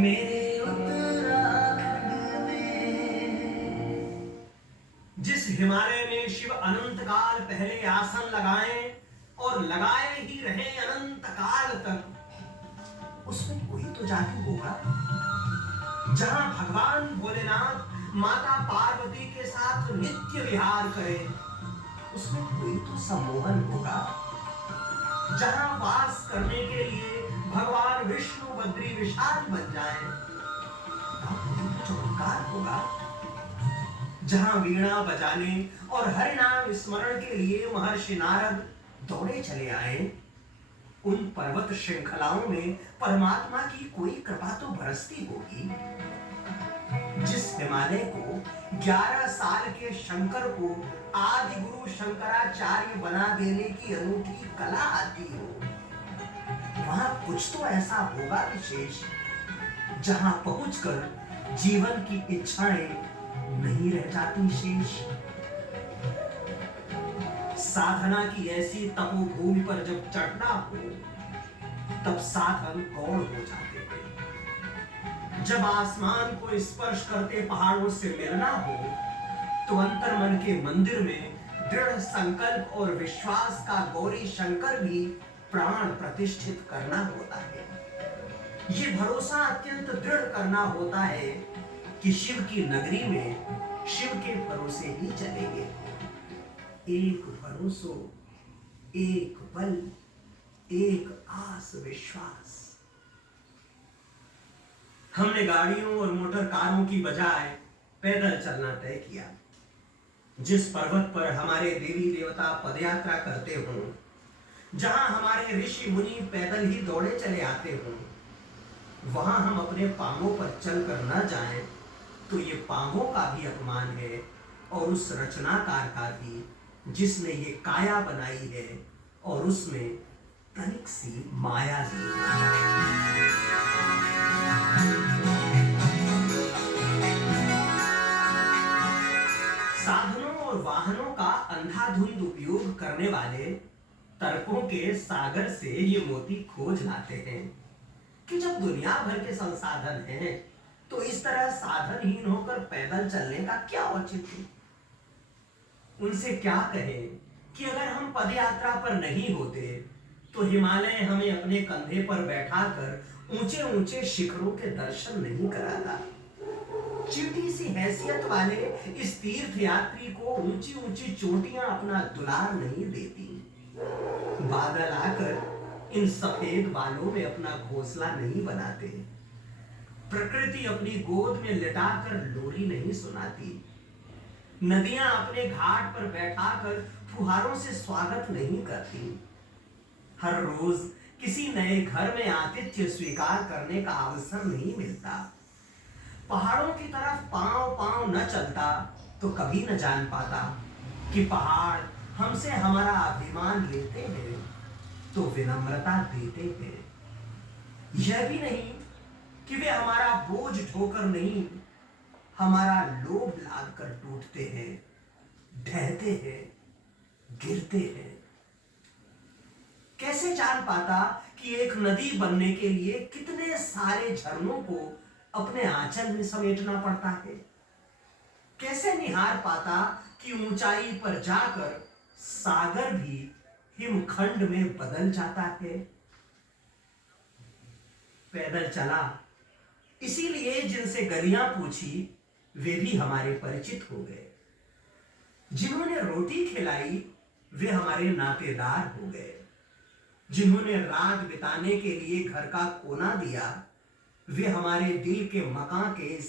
मेरे उत्तराखंड में जिस हिमालय में शिव अनंत काल पहले आसन लगाए और लगाए ही रहे अनंत काल तक, उसमें कोई तो जादू होगा। जहां भगवान भोलेनाथ माता पार्वती के साथ नित्य विहार करें, उसमें कोई तो सम्मोहन होगा। जहां वास करने के लिए भगवान विष्णु बद्री विशाल बन जाए, वहां कोई तो चमत्कार होगा। जहां वीणा बजाने और हरिनाम स्मरण के लिए महर्षि नारद दौड़े चले आए, उन पर्वत श्रृंखलाओं में परमात्मा की कोई कृपा तो बरसती होगी। जिस हिमालय को 11 साल के शंकर को आदि गुरु शंकराचार्य बना देने की अनूठी कला आती हो, वहां कुछ तो ऐसा होगा विशेष, जहां पहुंचकर जीवन की इच्छाएं नहीं रह जाती शेष। साधना की ऐसी तपोभूमि पर जब चढ़ना हो, तब साधन गौण हो जाते हैं। जब आसमान को स्पर्श करते पहाड़ों से मिलना हो, तो अंतर मन के मंदिर में दृढ़ संकल्प और विश्वास का गौरी शंकर भी प्राण प्रतिष्ठित करना होता है। ये भरोसा अत्यंत दृढ़ करना होता है कि शिव की नगरी में शिव के भरोसे ही चलेंगे। एक भरोसो, एक बल, एक आस विश्वास। हमने गाड़ियों और मोटर कारों की बजाय पैदल चलना तय किया। जिस पर्वत पर हमारे देवी देवता पदयात्रा करते हों, जहां हमारे ऋषि मुनि पैदल ही दौड़े चले आते हों, वहां हम अपने पांवों पर चलकर न जाएं, तो ये पांवों का भी अपमान है और उस रचनाकार का भी, जिसने ये काया बनाई है और उसमें तनिक सी माया नहीं है। साधनों और वाहनों का अंधाधुंध उपयोग करने वाले तर्कों के सागर से ये मोती खोज लाते हैं कि जब दुनिया भर के संसाधन हैं, तो इस तरह साधनहीन होकर पैदल चलने का क्या औचित्य। उनसे क्या कहें कि अगर हम पदयात्रा पर नहीं होते, तो हिमालय हमें अपने कंधे पर बैठाकर ऊंचे ऊंचे शिखरों के दर्शन नहीं कराता। चींटी सी हैसियत वाले इस तीर्थ यात्री को ऊंची ऊंची चोटियां अपना दुलार नहीं देती। बादल आकर इन सफेद बालों में अपना घोंसला नहीं बनाते। प्रकृति अपनी गोद में लिटाकर लोरी नहीं सुनाती। नदियां अपने घाट पर बैठाकर फुहारों से स्वागत नहीं करती। हर रोज किसी नए घर में आतिथ्य स्वीकार करने का अवसर नहीं मिलता। पहाड़ों की तरफ पांव पांव न चलता तो कभी न जान पाता कि पहाड़ हमसे हमारा अभिमान लेते हैं तो विनम्रता देते हैं। यह भी नहीं कि वे हमारा बोझ ढोकर नहीं, हमारा लोभ लाद कर टूटते हैं, ढहते हैं, गिरते हैं। कैसे जान पाता कि एक नदी बनने के लिए कितने सारे झरनों को अपने आंचल में समेटना पड़ता है। कैसे निहार पाता कि ऊंचाई पर जाकर सागर भी हिमखंड में बदल जाता है। पैदल चला, इसीलिए जिनसे गलियां पूछी वे भी हमारे परिचित हो गए। जिन्होंने रोटी खिलाई वे हमारे नातेदार हो गए। जिन्होंने रात बिताने के लिए घर का कोना दिया, वे हमारे दिल के मकान के